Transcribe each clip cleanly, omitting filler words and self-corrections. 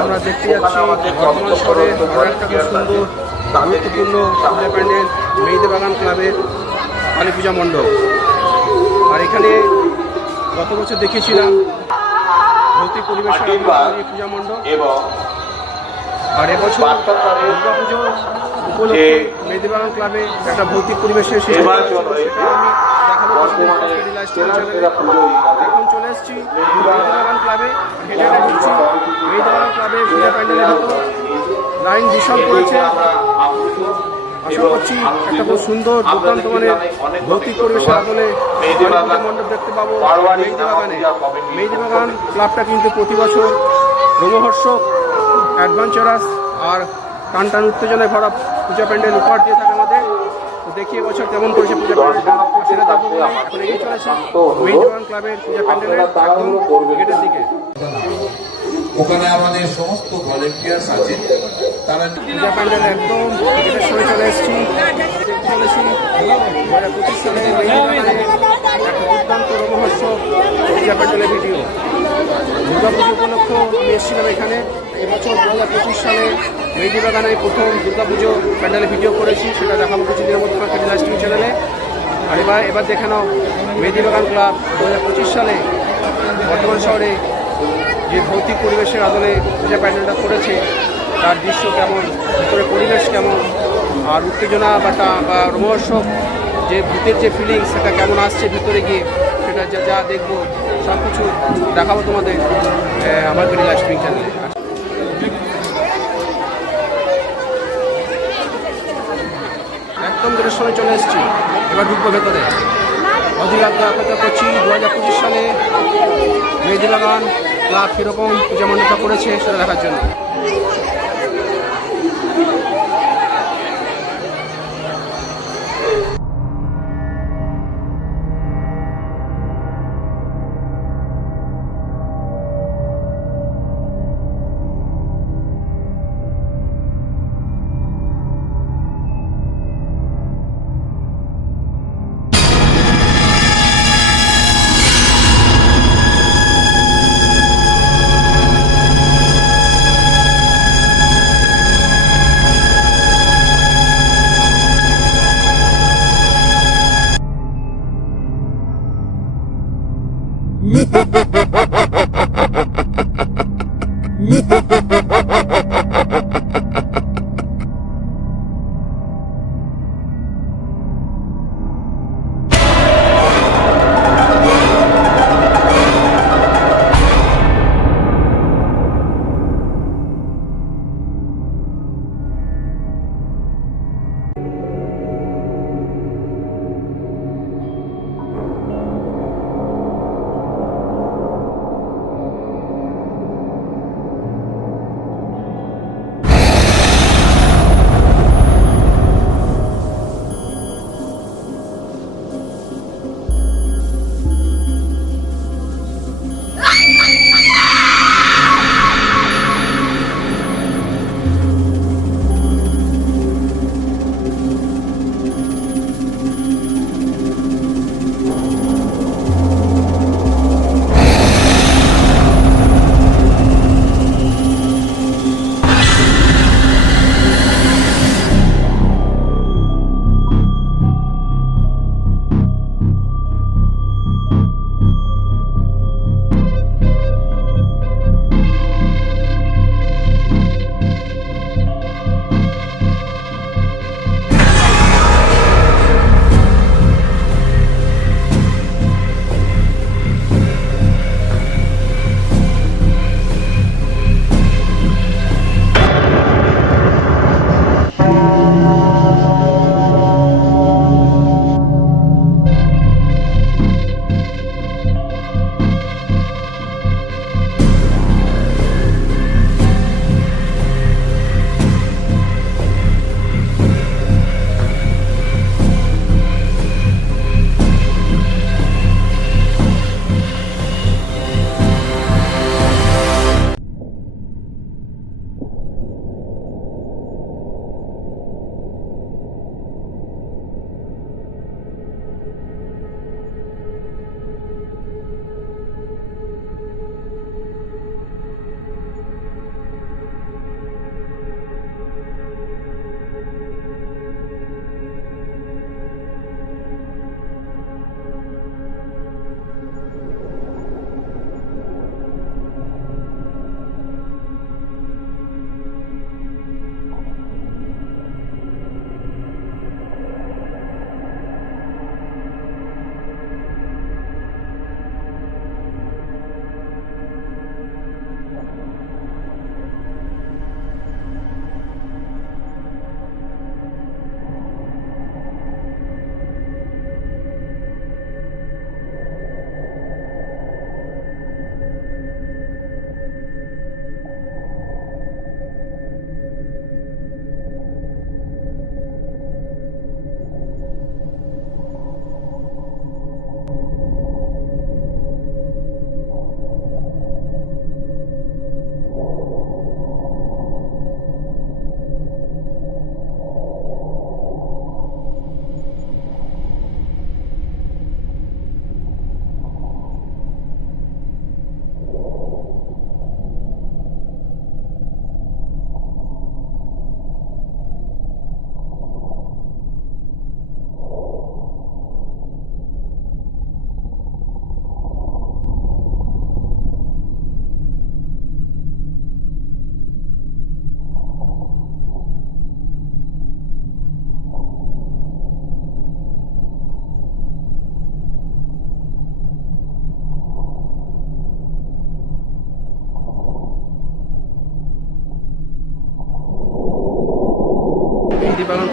আমরা দেখতে যাচ্ছি বর্ধমান শহরে আরও একটা খুব সুন্দর গুরুত্বপূর্ণ পূজা প্যান্ডেল মেহেদি বাগান ক্লাবের কালী পূজা মণ্ডপ। আর এখানে গত বছর দেখেছিলাম ভৌতিক পরিবেশের পূজা মণ্ডপ, আর এবছর দুর্গা পুজো উপলক্ষে মেহেদি বাগান ক্লাবে একটা ভৌতিক পরিবেশের এখন চলে এসেছি মেহেদি বাগান ক্লাবে, হেঁটে হেঁটে ঢুকছি মেহেদি বাগান ক্লাবের পূজা প্যান্ডেলের ভেতর। লাইন বিশাল করেছে, আশা করছি একটা খুব সুন্দর দুর্দান্ত মানের ভৌতিক পরিবেশের আদলে পূজা মণ্ডপ দেখতে পাবো মেহেদি বাগানে। মেহেদি বাগান ক্লাবটা কিন্তু প্রতি বছর রোমহর্ষক, অ্যাডভেঞ্চারাস আর টান টান উত্তেজনায় ভরা পূজা প্যান্ডেল উপহার দিয়ে থাকে আমাদের। তো দেখি এবছর কেমন করেছে পূজা প্যান্ডেলটা, সেটা দেখবো বলে এখন এগিয়ে চলেছি মেহেদি বাগান ক্লাবের পূজা প্যান্ডেলের একদম গেটের দিকে। ওখানে আমাদের সমস্ত ভলেন্টিয়ার্স আছে, তারা পূজা প্যান্ডেল একদম গেটের সময় চলে এসেছি। চলেছি 2025 সালে মেহেদি বাগানে একটা দুর্দান্ত রোমহর্ষক পূজা প্যান্ডেলের ভিডিও। দুর্গা পুজো উপলক্ষে আমি এসেছিলাম এখানে। এবছর 2025 সালে মেহেদি বাগানে প্রথম দুর্গা পুজো প্যান্ডেলের ভিডিও করেছি, সেটা দেখাবো কিছুদিনের মধ্যে আমার লাইভ স্ট্রিম চ্যানেলে। আর এবার দেখে নাও মেহেদি বাগান ক্লাব 2025 সালে বর্তমান শহরে যে ভৌতিক পরিবেশের আদলে পূজা প্যান্ডেলটা করেছে, তার দৃশ্য কেমন, ভিতরে পরিবেশ কেমন, আর উত্তেজনা বা রোমহর্ষক যে ভূতের যে ফিলিংস সেটা কেমন আসছে ভিতরে গিয়ে, সেটা যা দেখবো সব কিছু দেখাবো তোমাদের আমার লাইভ স্ট্রিম চ্যানেলে। একদম গেটের সময় চলে এসেছি, এবার ঢুকবো ভেতরে। অধীর অপেক্ষা করছি 2025 সালে মেহেদি বাগান ক্লাব কীরকম পূজা মণ্ডপটা করেছে সেটা দেখার জন্য।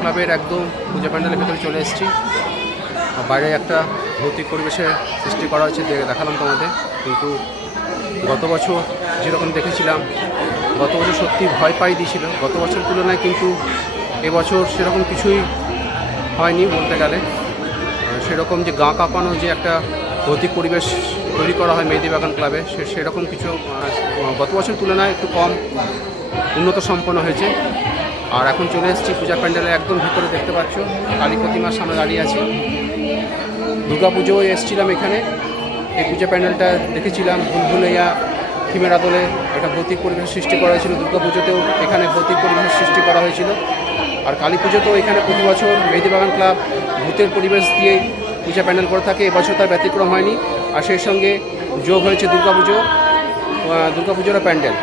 ক্লাবের একদম পূজা প্যান্ডেলের ভেতরে চলে এসেছি। বাইরে একটা ভৌতিক পরিবেশের সৃষ্টি করা হয়েছে, দেখালাম তোমাদের। কিন্তু গত বছর যেরকম দেখেছিলাম, গত বছর সত্যি ভয় পাই দিয়েছিল গত বছর তুলনায়, কিন্তু এবছর সেরকম কিছুই হয়নি বলতে গেলে। সেরকম যে গা কাঁপানো যে একটা ভৌতিক পরিবেশ তৈরি করা হয় মেহেদিবাগান ক্লাবে, সেরকম কিছু গত বছর তুলনায় একটু কম উন্নত সম্পন্ন হয়েছে। আর এখন চলে এসেছি পূজা প্যান্ডেলের একদম ভিতরে, দেখতে পাচ্ছ কালী প্রতিমার সামনে দাঁড়িয়ে আছি। দুর্গাপুজোয় এসেছিলাম এখানে, এই পূজা প্যান্ডেলটা দেখেছিলাম। ভুলভুলাইয়া থিমের আদলে একটা ভৌতিক পরিবেশ সৃষ্টি করা হয়েছিল। দুর্গাপুজোতেও এখানে ভৌতিক পরিবেশ সৃষ্টি করা হয়েছিল। আর কালী পুজোতেও এখানে প্রতি বছর মেহেদিবাগান ক্লাব ভূতের পরিবেশ দিয়ে পূজা প্যান্ডেল করে থাকে। এবছর তার ব্যতিক্রম হয়নি। আর সেই সঙ্গে যোগ হয়েছে দুর্গাপুজোর প্যান্ডেল।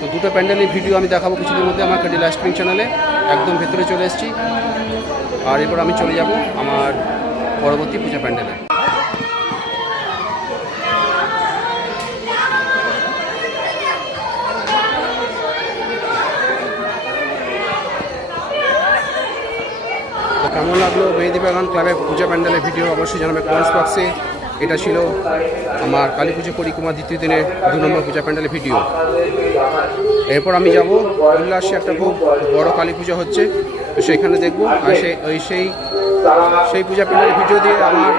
তো দুটো প্যান্ডেলের ভিডিও আমি দেখাবো কিছুদিনের মধ্যে আমার ক্যান্ডেল স্প্রিং চ্যানেলে। একদম ভেতরে চলে এসেছি, আর এরপর আমি চলে যাব আমার পরবর্তী পূজা প্যান্ডেলে। কেমন লাগলো মেহেদিবাগান ক্লাবের পূজা প্যান্ডেলের ভিডিও অবশ্যই জানাবে কমেন্টস বক্সে। এটা ছিল আমার কালী পুজো পরিক্রমা দ্বিতীয় দিনের 2 নম্বর পূজা প্যান্ডেলের ভিডিও। এরপর আমি যাব উল্লাসে, একটা খুব বড় কালী পুজো হচ্ছে, তো সেখানে দেখবো। আর সেই পূজা প্যান্ডেলের ভিডিও দিয়ে আমার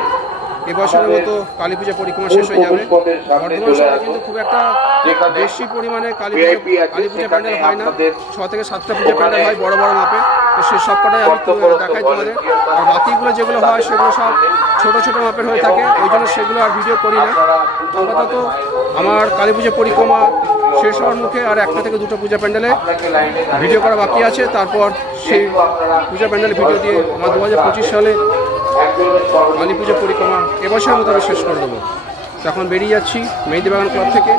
এবছরের মতো কালী পূজা পরিক্রমা শেষ হয়ে যাবে। বর্তমান সময়ে কিন্তু খুব একটা বেশি পরিমাণে কালী পূজা প্যান্ডেল হয় না, 6 থেকে 7টা পূজা প্যান্ডেল হয় বড় বড় মাপে। তো সে সবকটাই আমি দেখাই তোমাদের। আর বাকিগুলো যেগুলো হয় সেগুলো সব ছোটো ছোটো মাপের হয়ে থাকে, ওই জন্য সেগুলো আর ভিডিও করি না। আপাতত আমার কালী পুজো পরিক্রমা শেষ হওয়ার মুখে আর 1টা থেকে 2টো পূজা প্যান্ডেলে ভিডিও করা বাকি আছে। তারপর সেই পূজা প্যান্ডেলের ভিডিও দিয়ে আমার 2025 সালে কালী পুজো পরিক্রমা এবছরের মতো আমি শেষ করে দেবো। তো এখন বেরিয়ে যাচ্ছি মেহেদিবাগান ক্লাব থেকে।